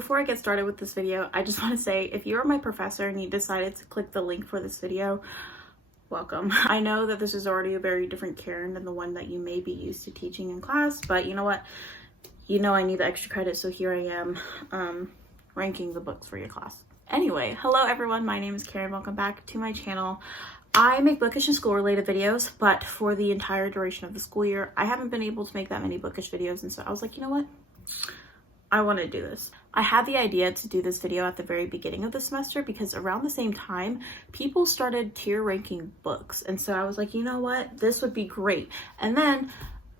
Before I get started with this video, I just want to say if you're my professor and you decided to click the link for this video, welcome. I know that this is already a very different Karen than the one that you may be used to teaching in class, but you know what? You know I need the extra credit, so here I am ranking the books for your class. Anyway, hello everyone, my name is Karen. Welcome back to my channel. I make bookish and school related videos, but for the entire duration of the school year, I haven't been able to make that many bookish videos, and so I was like, you know what? I want to do this. I had the idea to do this video at the very beginning of the semester because around the same time, people started tier ranking books, and so I was like, you know what? This would be great. And then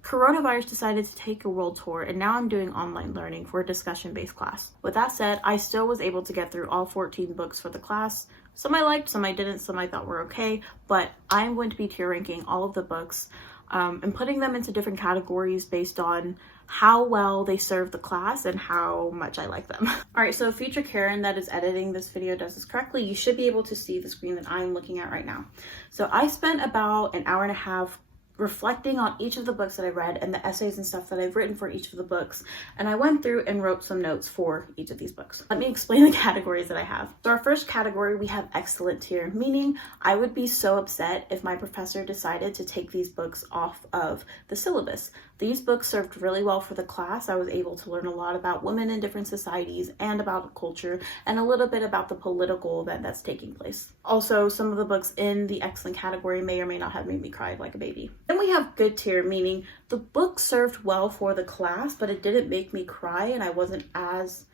coronavirus decided to take a world tour, and now I'm doing online learning for a discussion-based class. With that said, I still was able to get through all 14 books for the class. Some I liked, some I didn't, some I thought were okay, but I'm going to be tier ranking all of the books and putting them into different categories based on how well they serve the class and how much I like them. All right, so future Karen that is editing this video does this correctly. You should be able to see the screen that I'm looking at right now. So I spent about an hour and a half reflecting on each of the books that I read and the essays and stuff that I've written for each of the books. And I went through and wrote some notes for each of these books. Let me explain the categories that I have. So our first category, we have excellent tier, meaning I would be so upset if my professor decided to take these books off of the syllabus. These books served really well for the class. I was able to learn a lot about women in different societies and about culture and a little bit about the political event that's taking place. Also, some of the books in the excellent category may or may not have made me cry like a baby. Then we have good tier, meaning the book served well for the class, but it didn't make me cry and I wasn't as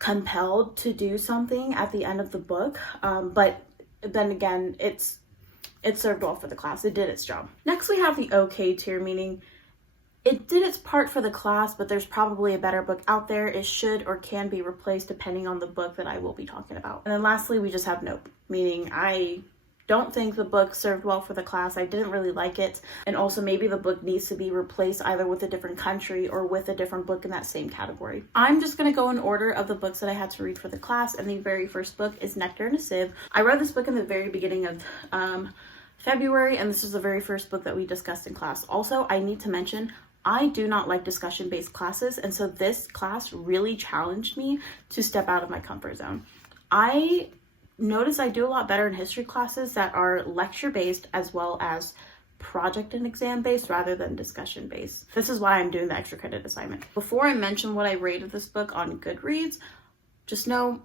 compelled to do something at the end of the book. But then again, it served well for the class. It did its job. Next, we have the okay tier, meaning it did its part for the class, but there's probably a better book out there. It should or can be replaced depending on the book that I will be talking about. And then lastly, we just have nope, meaning I don't think the book served well for the class. I didn't really like it. And also maybe the book needs to be replaced either with a different country or with a different book in that same category. I'm just going to go in order of the books that I had to read for the class. And the very first book is Nectar and Save. I read this book in the very beginning of February, and this is the very first book that we discussed in class. Also, I need to mention, I do not like discussion-based classes, and so this class really challenged me to step out of my comfort zone. I notice I do a lot better in history classes that are lecture-based as well as project and exam-based rather than discussion-based. This is why I'm doing the extra credit assignment. Before I mention what I rated this book on Goodreads, just know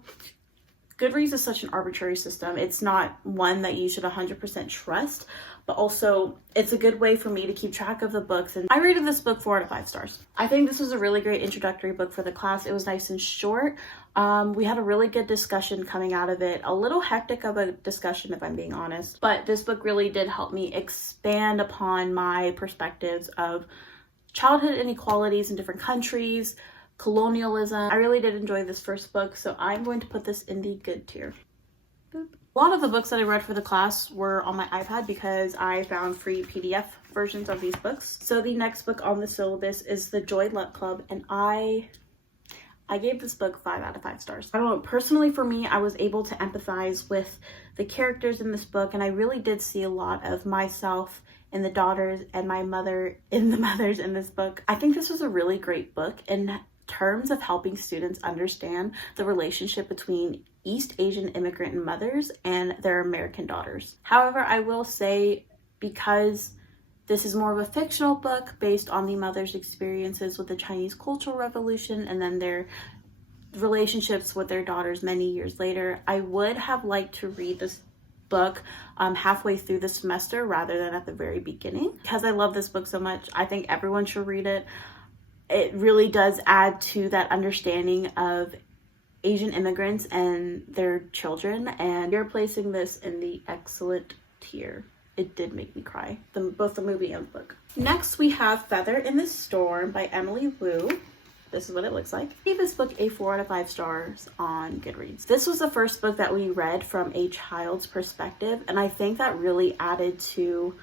Goodreads is such an arbitrary system. It's not one that you should 100% trust, but also it's a good way for me to keep track of the books. And I rated this book 4 out of 5 stars. I think this was a really great introductory book for the class. It was nice and short. We had a really good discussion coming out of it. A little hectic of a discussion, if I'm being honest, but this book really did help me expand upon my perspectives of childhood inequalities in different countries, colonialism. I really did enjoy this first book, so I'm going to put this in the good tier. Boop. A lot of the books that I read for the class were on my iPad because I found free PDF versions of these books. So the next book on the syllabus is The Joy Luck Club, and I gave this book 5 out of 5 stars. I don't know, personally for me, I was able to empathize with the characters in this book, and I really did see a lot of myself in the daughters and my mother in the mothers in this book. I think this was a really great book in terms of helping students understand the relationship between East Asian immigrant mothers and their American daughters. However, I will say, because this is more of a fictional book based on the mother's experiences with the Chinese Cultural Revolution and then their relationships with their daughters many years later, I would have liked to read this book halfway through the semester rather than at the very beginning. Because I love this book so much, I think everyone should read it. It really does add to that understanding of Asian immigrants and their children, and you're placing this in the excellent tier. It did make me cry, both the movie and the book. Next, we have Feather in the Storm by Emily Wu. This is what it looks like. I gave this book a 4 out of 5 stars on Goodreads. This was the first book that we read from a child's perspective, and I think that really added to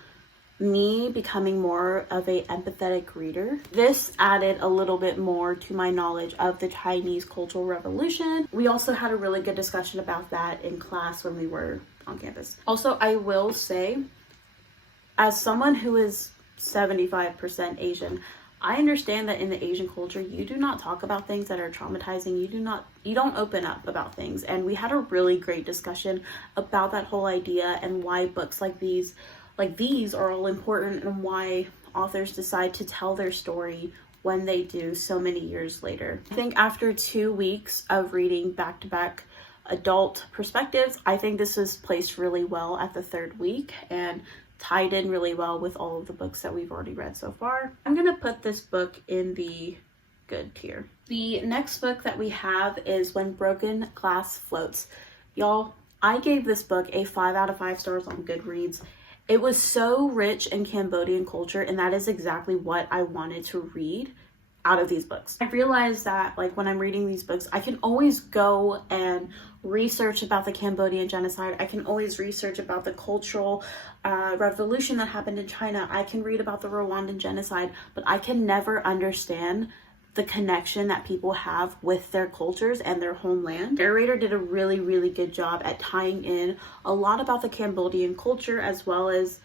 me becoming more of a empathetic reader. This added a little bit more to my knowledge of the Chinese Cultural Revolution. We also had a really good discussion about that in class when we were on campus. Also, I will say, as someone who is 75% Asian, I understand that in the Asian culture, you do not talk about things that are traumatizing. You don't open up about things. And we had a really great discussion about that whole idea and why books like these are all important, and why authors decide to tell their story when they do so many years later. I think after 2 weeks of reading back-to-back adult perspectives, I think this was placed really well at the 3rd week and tied in really well with all of the books that we've already read so far. I'm gonna put this book in the good tier. The next book that we have is When Broken Glass Floats. Y'all, I gave this book a 5 out of 5 stars on Goodreads. It was so rich in Cambodian culture, and that is exactly what I wanted to read out of these books. I realized that like when I'm reading these books, I can always go and research about the Cambodian genocide. I can always research about the cultural revolution that happened in China. I can read about the Rwandan genocide, but I can never understand the connection that people have with their cultures and their homeland. The narrator did a really, really good job at tying in a lot about the Cambodian culture as well as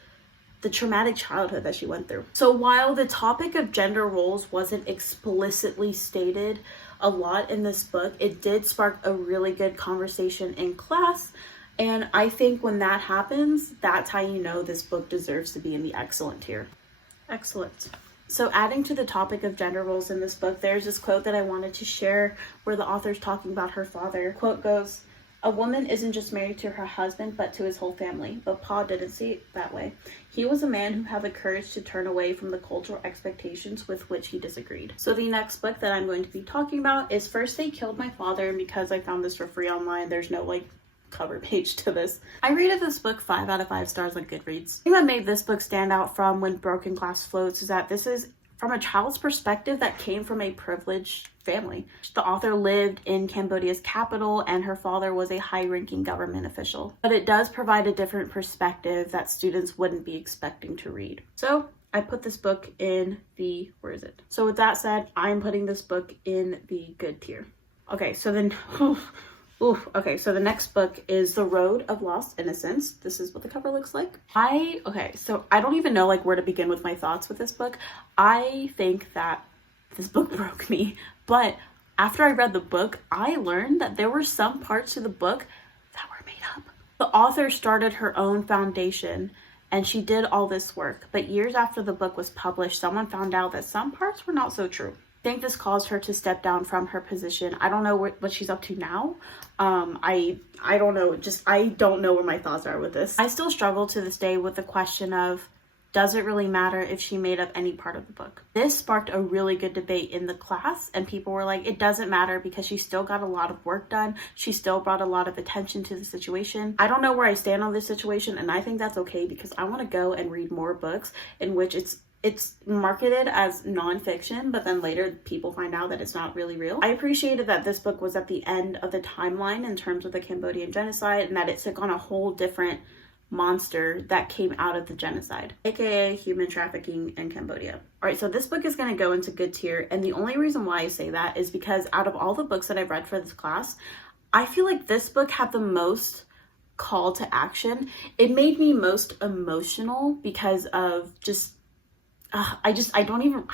the traumatic childhood that she went through. So while the topic of gender roles wasn't explicitly stated a lot in this book, it did spark a really good conversation in class. And I think when that happens, that's how you know this book deserves to be in the excellent tier. Excellent. So adding to the topic of gender roles in this book, there's this quote that I wanted to share where the author's talking about her father. Quote goes, "A woman isn't just married to her husband, but to his whole family. But Pa didn't see it that way. He was a man who had the courage to turn away from the cultural expectations with which he disagreed." So the next book that I'm going to be talking about is First They Killed My Father. And because I found this for free online, there's no like cover page to this. I rated this book 5 out of 5 stars on Goodreads. The thing that made this book stand out from When Broken Glass Floats is that this is from a child's perspective that came from a privileged family. The author lived in Cambodia's capital and her father was a high-ranking government official. But it does provide a different perspective that students wouldn't be expecting to read. So I put this book in the, where is it? So with that said, I'm putting this book in the good tier. Okay, so then, okay, so the next book is The Road of Lost Innocence. This is what the cover looks like. So I don't even know like where to begin with my thoughts with this book. I think that this book broke me, but after I read the book, I learned that there were some parts of the book that were made up. The author started her own foundation and she did all this work, but years after the book was published, someone found out that some parts were not so true. I think this caused her to step down from her position. I don't know what she's up to now. I don't know. I don't know where my thoughts are with this. I still struggle to this day with the question of, does it really matter if she made up any part of the book? This sparked a really good debate in the class, and people were like, it doesn't matter because she still got a lot of work done. She still brought a lot of attention to the situation. I don't know where I stand on this situation, and I think that's okay because I want to go and read more books in which it's marketed as nonfiction, but then later people find out that it's not really real. I appreciated that this book was at the end of the timeline in terms of the Cambodian genocide and that it took on a whole different monster that came out of the genocide, aka human trafficking in Cambodia. All right, so this book is going to go into good tier, and the only reason why I say that is because out of all the books that I've read for this class, I feel like this book had the most call to action. It made me most emotional because of just I don't even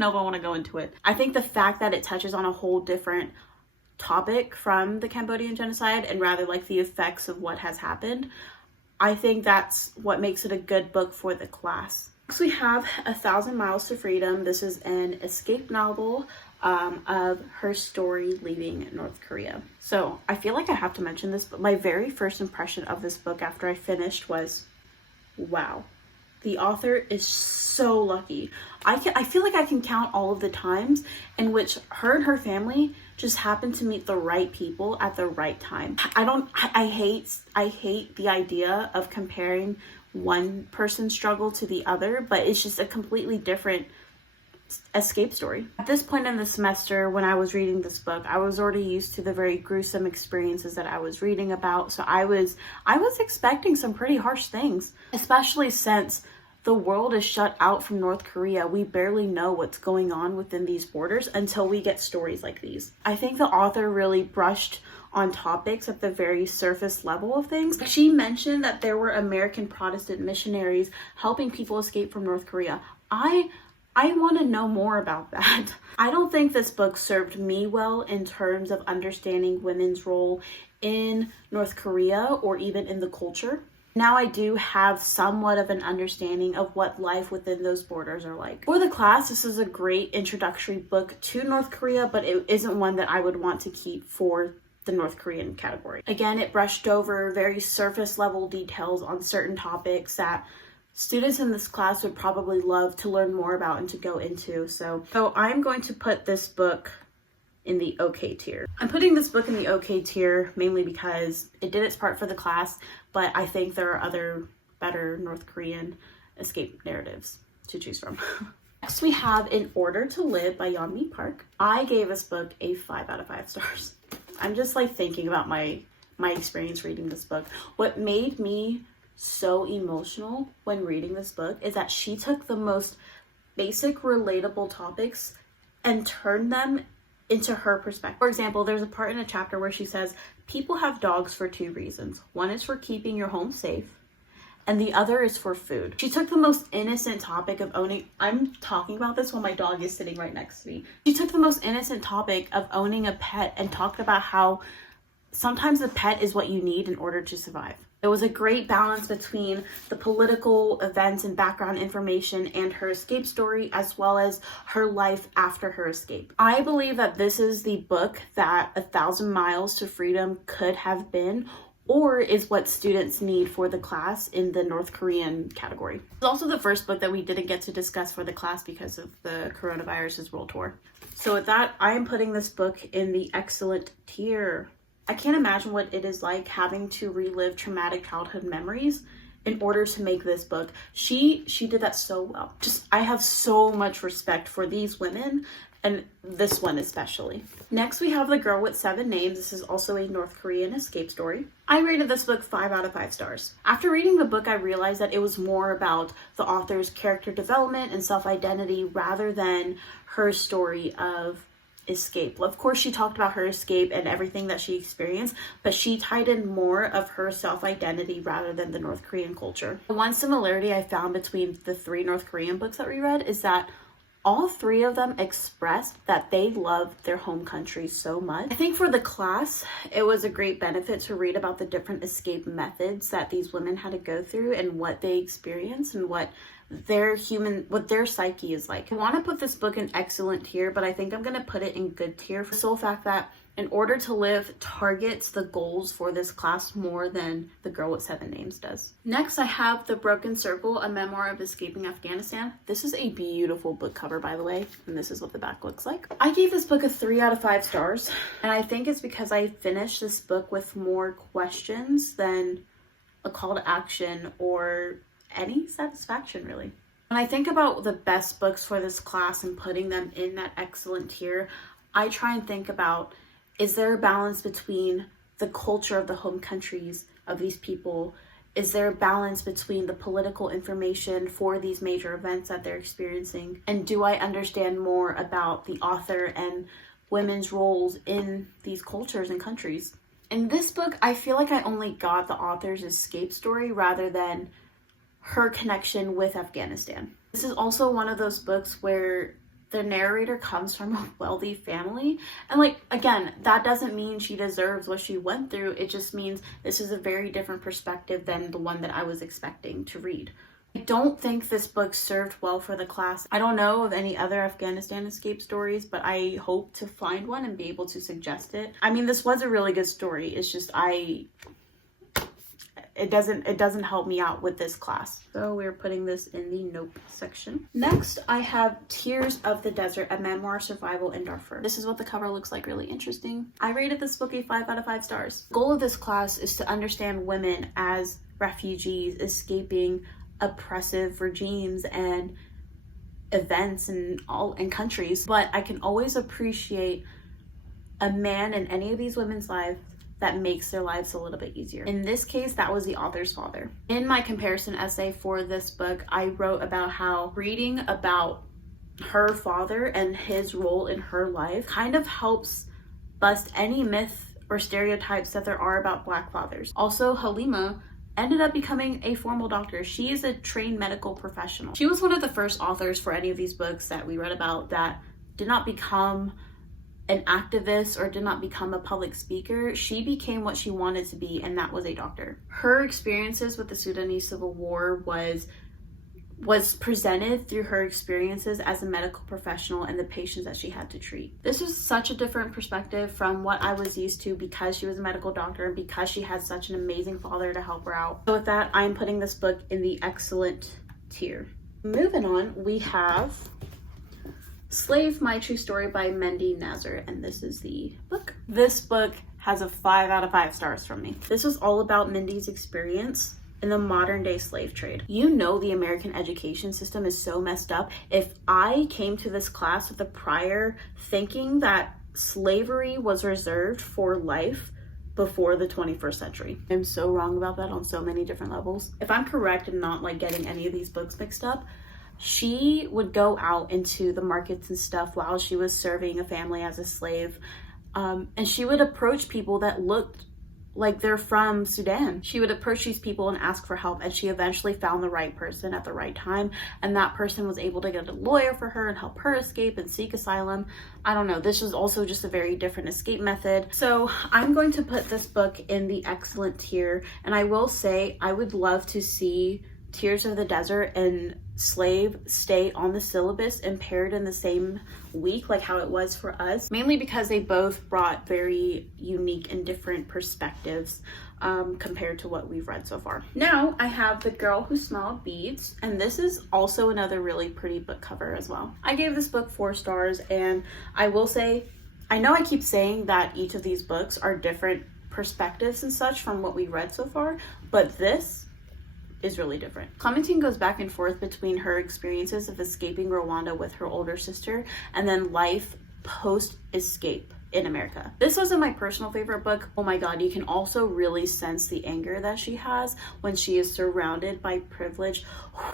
know if I want to go into it. I think the fact that it touches on a whole different topic from the Cambodian genocide and rather like the effects of what has happened, I think that's what makes it a good book for the class. Next we have 1,000 Miles to Freedom. This is an escape novel of her story leaving North Korea. So I feel like I have to mention this, but my very first impression of this book after I finished was, wow. The author is so lucky. I feel like I can count all of the times in which her and her family just happened to meet the right people at the right time. I hate the idea of comparing one person's struggle to the other, but it's just a completely different escape story. At this point in the semester, when I was reading this book, I was already used to the very gruesome experiences that I was reading about. So I was expecting some pretty harsh things, especially since the world is shut out from North Korea. We barely know what's going on within these borders until we get stories like these. I think the author really brushed on topics at the very surface level of things. She mentioned that there were American Protestant missionaries helping people escape from North Korea. I I want to know more about that. I don't think this book served me well in terms of understanding women's role in North Korea or even in the culture. Now I do have somewhat of an understanding of what life within those borders are like. For the class, this is a great introductory book to North Korea, but it isn't one that I would want to keep for the North Korean category. Again, it brushed over very surface level details on certain topics that students in this class would probably love to learn more about and to go into. So I'm going to put this book in the okay tier. I'm putting this book in the okay tier mainly because it did its part for the class, but I think there are other better North Korean escape narratives to choose from. Next we have In Order to Live by Yeonmi Park. I gave this book a 5 out of 5 stars. I'm just like thinking about my experience reading this book. What made me so emotional when reading this book is that she took the most basic relatable topics and turned them into her perspective. For example, there's a part in a chapter where she says, people have dogs for 2 reasons. One is for keeping your home safe, and the other is for food. She took the most innocent topic of owning, I'm talking about this while my dog is sitting right next to me. She took the most innocent topic of owning a pet and talked about how sometimes a pet is what you need in order to survive. It was a great balance between the political events and background information and her escape story, as well as her life after her escape. I believe that this is the book that 1,000 Miles to Freedom could have been, or is what students need for the class in the North Korean category. It's also the first book that we didn't get to discuss for the class because of the coronavirus's world tour. So with that, I am putting this book in the excellent tier. I can't imagine what it is like having to relive traumatic childhood memories in order to make this book. She did that so well. I have so much respect for these women, and this one especially. Next, we have The Girl with 7 Names. This is also a North Korean escape story. I rated this book 5 out of 5 stars. After reading the book, I realized that it was more about the author's character development and self-identity rather than her story of escape. Of course, she talked about her escape and everything that she experienced, but she tied in more of her self-identity rather than the North Korean culture. One similarity I found between the 3 North Korean books that we read is that all 3 of them expressed that they loved their home country so much. I think for the class, it was a great benefit to read about the different escape methods that these women had to go through and what they experienced and what their psyche is like. I want to put this book in excellent tier, but I think I'm going to put it in good tier for the sole fact that In Order to Live targets the goals for this class more than The Girl with 7 Names does. Next, I have The Broken Circle, a memoir of escaping Afghanistan. This is a beautiful book cover, by the way, and this is what the back looks like. I gave this book a 3 out of 5 stars, and I think it's because I finished this book with more questions than a call to action or any satisfaction, really. When I think about the best books for this class and putting them in that excellent tier, I try and think about, is there a balance between the culture of the home countries of these people? Is there a balance between the political information for these major events that they're experiencing? And do I understand more about the author and women's roles in these cultures and countries? In this book, I feel like I only got the author's escape story rather than her connection with Afghanistan. This is also one of those books where the narrator comes from a wealthy family. And again, that doesn't mean she deserves what she went through. It just means this is a very different perspective than the one that I was expecting to read. I don't think this book served well for the class. I don't know of any other Afghanistan escape stories, but I hope to find one and be able to suggest it. I mean, this was a really good story. It's just it doesn't help me out with this class. So we're putting this in the nope section. Next, I have Tears of the Desert, a memoir survival in Darfur. This is what the cover looks like, really interesting. I rated this book a 5 out of 5 stars. The goal of this class is to understand women as refugees escaping oppressive regimes and events and countries. But I can always appreciate a man in any of these women's lives that makes their lives a little bit easier. In this case, that was the author's father. In my comparison essay for this book, I wrote about how reading about her father and his role in her life kind of helps bust any myth or stereotypes that there are about Black fathers. Also, Halima ended up becoming a formal doctor. She is a trained medical professional. She was one of the first authors for any of these books that we read about that did not become an activist or did not become a public speaker. She became what she wanted to be, and that was a doctor. Her experiences with the Sudanese Civil War was presented through her experiences as a medical professional and the patients that she had to treat. This was such a different perspective from what I was used to because she was a medical doctor and because she had such an amazing father to help her out. So with that, I'm putting this book in the excellent tier. Moving on, we have Slave, My True Story by Mendy Nazar, and this is the book. This book has a 5 out of 5 stars from me. This was all about Mindy's experience in the modern day slave trade. You know, the American education system is so messed up. If I came to this class with a prior thinking that slavery was reserved for life before the 21st century. I'm so wrong about that on so many different levels. If I'm correct in not like getting any of these books mixed up, she would go out into the markets and stuff while she was serving a family as a slave. And she would approach people that looked like they're from Sudan. She would approach these people and ask for help, and she eventually found the right person at the right time, and that person was able to get a lawyer for her and help her escape and seek asylum. I don't know, this was also just a very different escape method. So I'm going to put this book in the excellent tier, and I will say I would love to see Tears of the Desert and Slave stay on the syllabus and paired in the same week like how it was for us, mainly because they both brought very unique and different perspectives compared to what we've read so far. Now I have The Girl Who Smelled Beads, and this is also another really pretty book cover as well. I gave this book 4 stars, and I will say, I know I keep saying that each of these books are different perspectives and such from what we read so far, but this is really different. Clementine goes back and forth between her experiences of escaping Rwanda with her older sister and then life post-escape in America. This wasn't my personal favorite book. Oh my god, you can also really sense the anger that she has when she is surrounded by privileged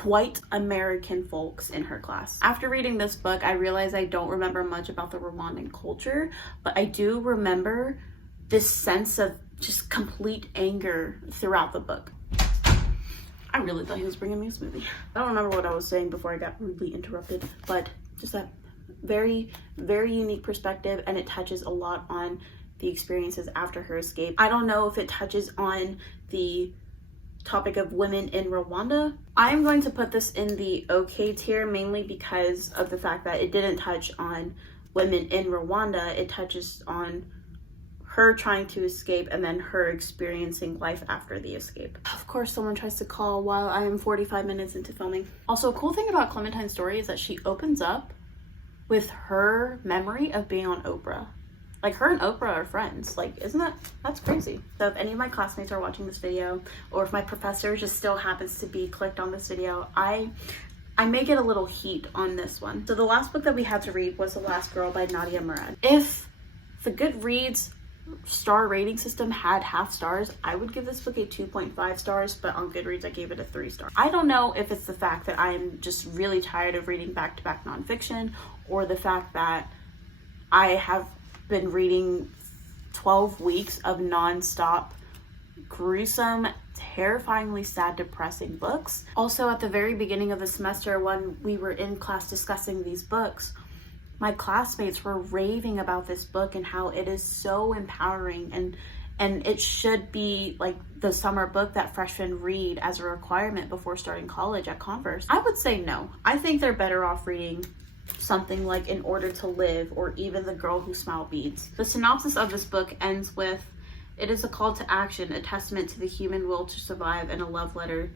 white American folks in her class. After reading this book, I realized I don't remember much about the Rwandan culture, but I do remember this sense of just complete anger throughout the book. I really thought he was bringing me a smoothie. I don't remember what I was saying before I got rudely interrupted, but just that very, very unique perspective, and it touches a lot on the experiences after her escape. I don't know if it touches on the topic of women in Rwanda. I'm going to put this in the okay tier, mainly because of the fact that it didn't touch on women in Rwanda. It touches on her trying to escape and then her experiencing life after the escape. Of course, someone tries to call while I am 45 minutes into filming. Also, a cool thing about Clementine's story is that she opens up with her memory of being on Oprah. Like, her and Oprah are friends. Like, that's crazy. So if any of my classmates are watching this video, or if my professor just still happens to be clicked on this video, I may get a little heat on this one. So the last book that we had to read was The Last Girl by Nadia Murad. If the Goodreads star rating system had half stars, I would give this book a 2.5 stars, but on Goodreads I gave it a 3 star. I don't know if it's the fact that I am just really tired of reading back-to-back nonfiction, or the fact that I have been reading 12 weeks of non-stop gruesome, terrifyingly sad, depressing books. Also, at the very beginning of the semester, when we were in class discussing these books, my classmates were raving about this book and how it is so empowering, and it should be like the summer book that freshmen read as a requirement before starting college at Converse. I would say no. I think they're better off reading something like In Order to Live, or even The Girl Who Smelled Beads. The synopsis of this book ends with, "It is a call to action, a testament to the human will to survive, and a love letter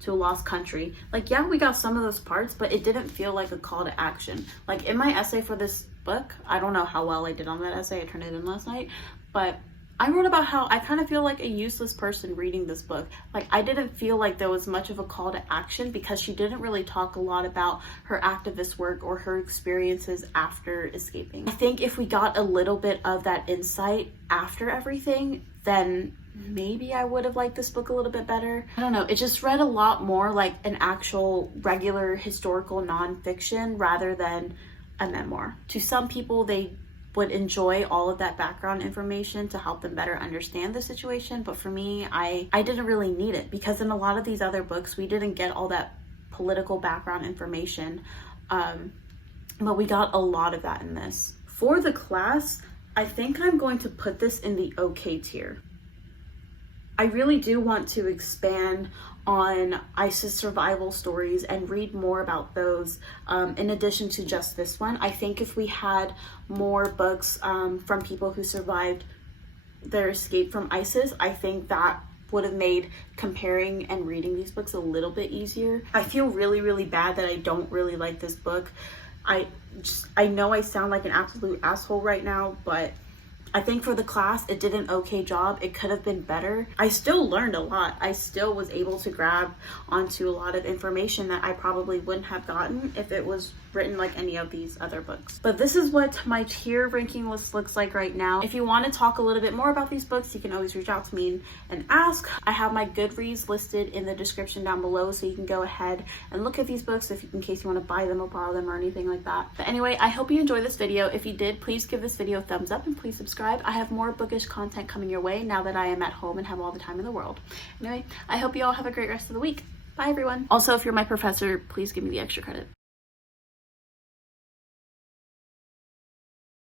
to a lost country." Like, yeah, we got some of those parts, but it didn't feel like a call to action. Like, in my essay for this book, I don't know how well I did on that essay, I turned it in last night, but I wrote about how I kind of feel like a useless person reading this book. Like, I didn't feel like there was much of a call to action because she didn't really talk a lot about her activist work or her experiences after escaping. I think if we got a little bit of that insight after everything, then maybe I would have liked this book a little bit better. I don't know, it just read a lot more like an actual regular historical nonfiction rather than a memoir. To some people, they would enjoy all of that background information to help them better understand the situation. But for me, I didn't really need it, because in a lot of these other books, we didn't get all that political background information. But we got a lot of that in this. For the class, I think I'm going to put this in the okay tier. I really do want to expand on ISIS survival stories and read more about those in addition to just this one. I think if we had more books from people who survived their escape from ISIS, I think that would have made comparing and reading these books a little bit easier. I feel really, really bad that I don't really like this book. I know I sound like an absolute asshole right now, but I think for the class, it did an okay job. It could have been better. I still learned a lot. I still was able to grab onto a lot of information that I probably wouldn't have gotten if it was written like any of these other books. But this is what my tier ranking list looks like right now. If you want to talk a little bit more about these books, you can always reach out to me and ask. I have my Goodreads listed in the description down below, so you can go ahead and look at these books in case you want to buy them or borrow them or anything like that. But anyway, I hope you enjoyed this video. If you did, please give this video a thumbs up and please subscribe. I have more bookish content coming your way now that I am at home and have all the time in the world. Anyway, I hope you all have a great rest of the week. Bye everyone. Also, if you're my professor, please give me the extra credit.